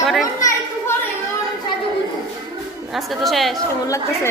পরে আজকে তো শেষ কেমন লাগতেছে।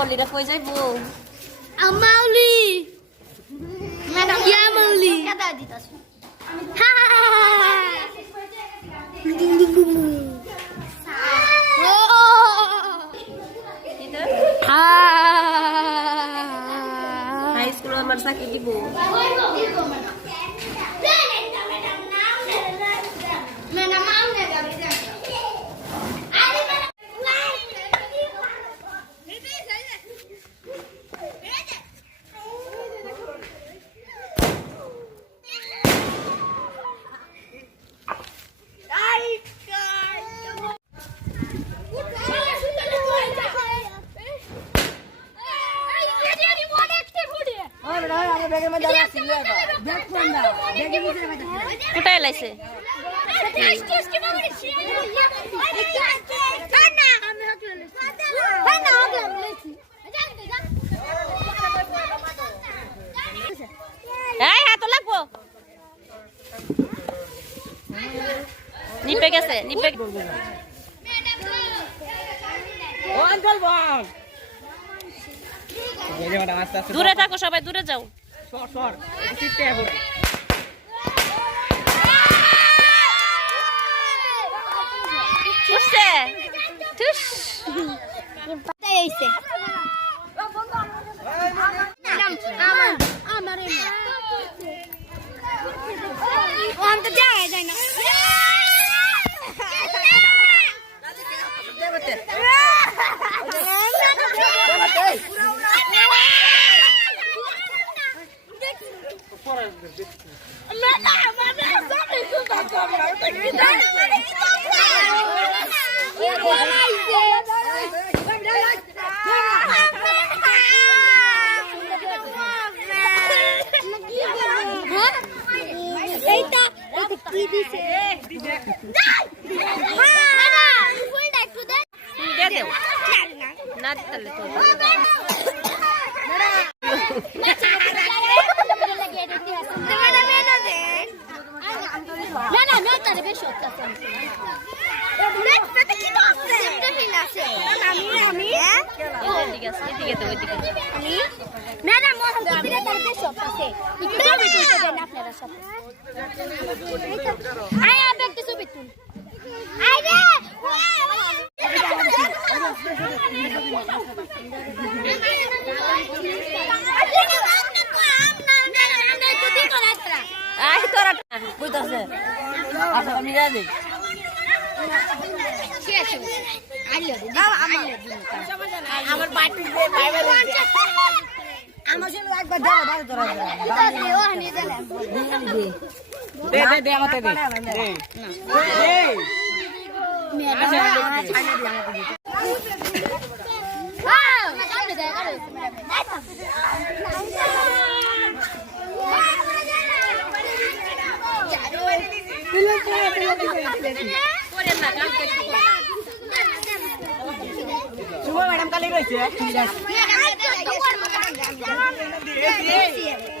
লম্বা অলিরা কই যাইবো Amauli. Ya Amauli. High school আমার চাকরি দিব কোথায় লাইছে এই। হাত লাগবো নিপে গেছে নিপে ও আঙ্কেল বল। গেলে ম্যাডাম আস্তে আস্তে দূরে থাকো সবাই দূরে যাও। সর সর। চিপতে হবে। উঠছে। টুস এইটা এটা কি দিছে দিয়ে দেও না দিতালে তো এদিকে আছে এদিকে তো ওইদিকে ম্যাডাম মোহন দিদিরা তার বেশ আছে একটু ছবি তুলতে দেন আপনারা সব আয় আবে একটু ছবি তুল আয় রে আই তোরা কইতাছে আচ্ছা আমি যা দেই আমার। বাটি দে বাইরে আমার জন্য একবার দাও দাও তোরা দে দে দে আমাকে দে। দে। করেন না কালকে একটু করেন। শুভ ম্যাডাম কালি রইছে ঠিক আছে ওই জান্নাত ওই জান্নাত তুই আপনি নাই দে আই মান রেখে তানিশা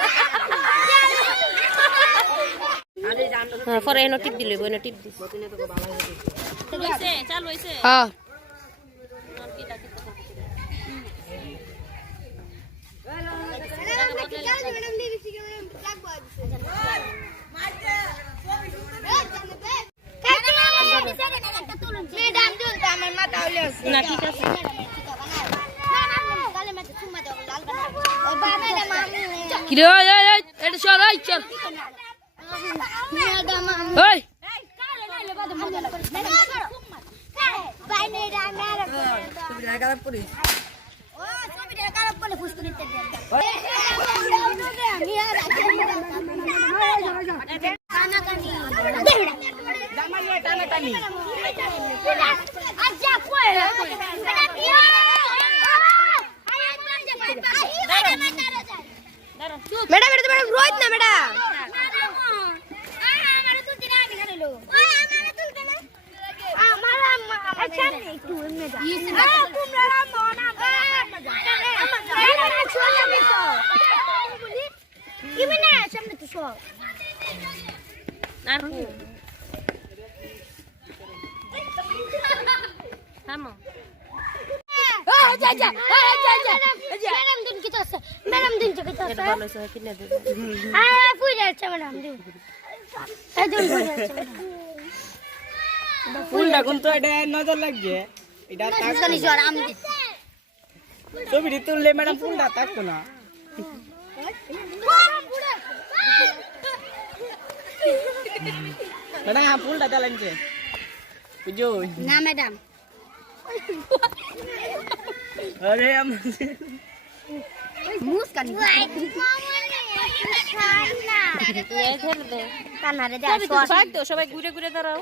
হ্যাঁ পরে এনে টিপ দিলে এনে টিপ দিস। হ্যাঁ। না ঠিক আছে। কিরে ওই ওই ওই এটা চল ওই চল ওই ম্যাডাম এটা তো ম্যাডাম রোজ না ম্যাডাম সামনে তো সব থামো ম্যাডাম দিন কি তো আছে ম্যাডাম দিন কি তো আছে ভালো দেবে আরে কই যাচ্ছে ম্যাডাম দিন ফুলটা কিন্তু এটা নজর লাগছে? এটা ছবিটি তুললে ম্যাডাম ফুলটা থাকতো না। ম্যাডাম ফুলটা চালানছে বুঝো না ম্যাডাম। আরে আমার মুস্কান। সবই ঘুরে ঘুরে দাঁড়াও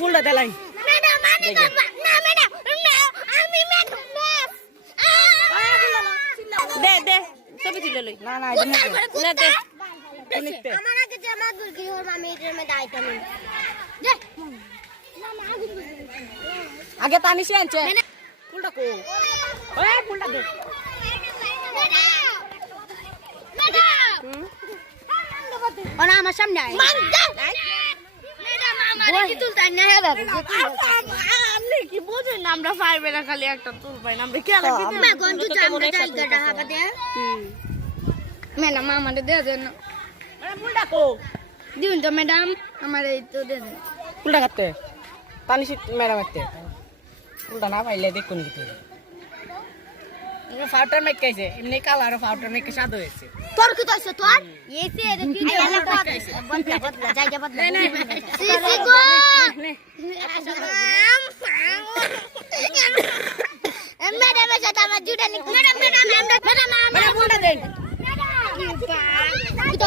ফুলটা ম্যাডাম দে দে ছবি তুলে লই। না না দে। আমার আগে জামা গুলকি ওর মামি এটার মধ্যে আইটেম দে। আগে তানিশে আনছে ফুলটা কো ওই ফুলটা দে। ওরা আমার সামনে আয়। কি কি বুঝেন না আমরা না খালি একটা তুল পাই না আমরা খেলা মা গন্ধু তো আমরা জায়গাটা দে দেন তো ম্যাডাম আমার এই তো দেন ফুলটা কাটতে তানিশে ম্যাডাম কাটতে ফুলটা না পাইলে দেখুন কিছু ফাউটার মেক খাইছে এমনি কালার ফাউটার মেক সাদা হয়েছে। তোর কি তো তোর? এসে রে তুই বদলা বদলা জায়গা বদলা। সিসি গো। ম্যাডাম সাথে আমার নি ম্যাডাম ম্যাডাম ম্যাডাম ম্যাডাম ফুলটা দেন তুই তো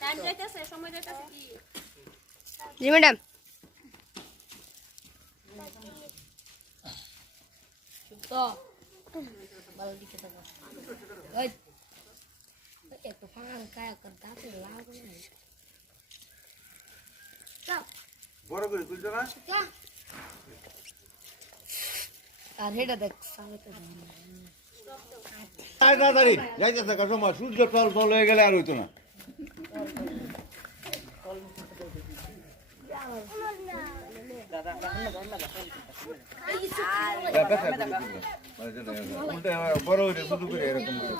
তাম ম্যাডাম জানে জি ম্যাডাম। বড় করে তুলছো না আর হেডা দেখ তাড়াতাড়ি যাইতেছে সময়। সূর্য টল টল হয়ে গেলে আর হইতো না। বড় হইলে শুধু করে এরকম করে।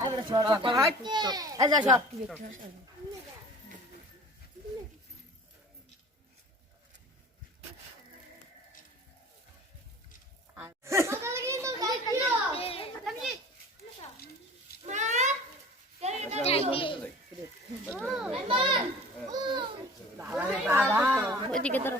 এদিকে ধরো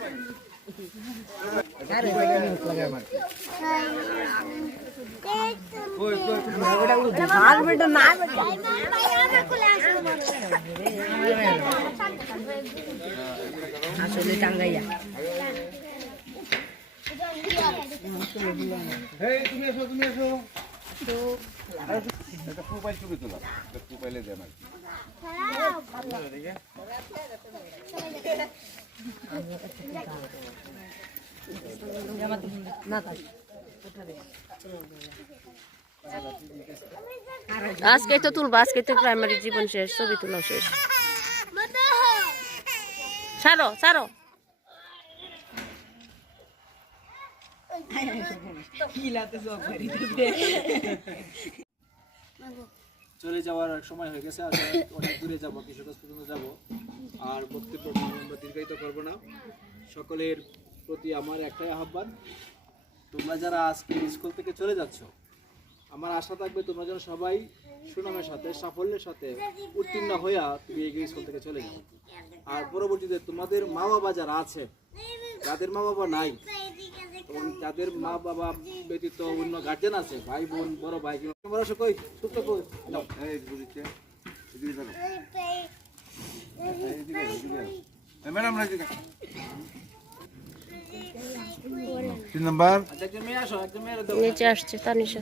আসলে টাঙ্গাইয়া। এই তুমি এসো তুমি এসো। একটা আজকে তো তুলবো, আজকে তো প্রাইমারি জীবন শেষ, ছবি তোলা শেষ। ছাড়ো ছাড়ো। চলে যাওয়ার সময় হয়ে গেছে আর অনেক দূরে যাব কিশোরগঞ্জ পর্যন্ত যাব। আর বক্তব্য আমরা দীর্ঘায়িত করব না। সকলের প্রতি আমার একটাই আহ্বান, তোমরা যারা আজকে স্কুল থেকে চলে যাচ্ছ আমার আশা থাকবে তোমরা যেন সবাই সুনামের সাথে সাফল্যের সাথে উত্তীর্ণ হইয়া তুমি এই স্কুল থেকে চলে যাও। আর পরবর্তীতে তোমাদের মা বাবা যারা আছে যাদের মা বাবা নাই এবং যাদের মা বাবা ব্যতীত অন্য গার্জেন আছে ভাই বোন বড় ভাই তোমরা কই? সুস্থ কই? ম্যাডাম তিন নাম্বার। আচ্ছা নিচে আসছে তানিশা।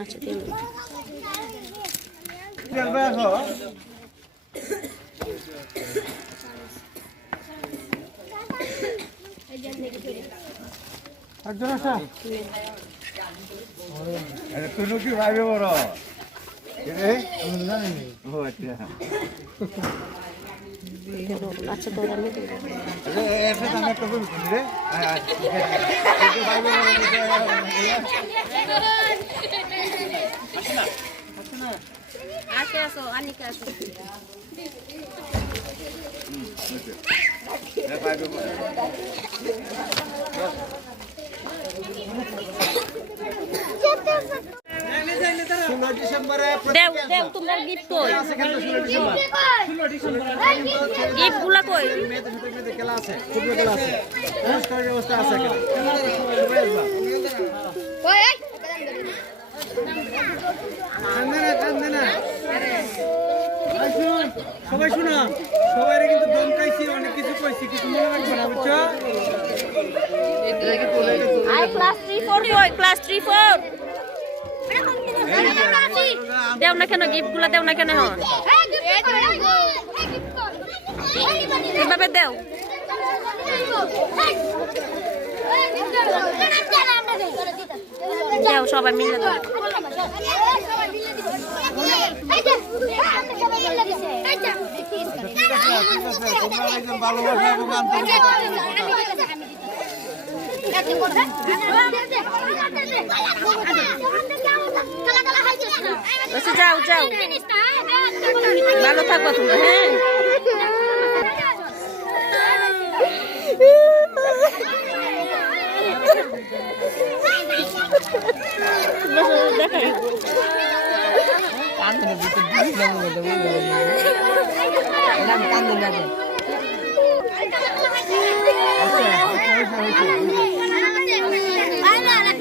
আচ্ছা তিন তুই কি ভাইবে বড় ও আচ্ছা আচ্ছা তো আসো আসো আনিকা আসো দেও দেও তোমরা গিফট কই? গিফট কই মেয়েদের সাথে মেয়েদের খেলা আছে ফুটবল খেলা আছে। পুরস্কারের ব্যবস্থা আছে এখানে। সবাই শুন, সবাই কিন্তু দমকাইছি অনেক কিছু কইছি কিছু মনে রাখবে না বুঝছ? ক্লাস 3 4 কই ক্লাস 3 4 দেও না কেন গিফটগুলা দেও না কেন? হন এভাবে দেও। দেও, সবাই মিলে দাও। তোমরা ভালোবাসা আচ্ছা যাও যাও। ভালো থাকো তোমরা হ্যাঁ। দেখাই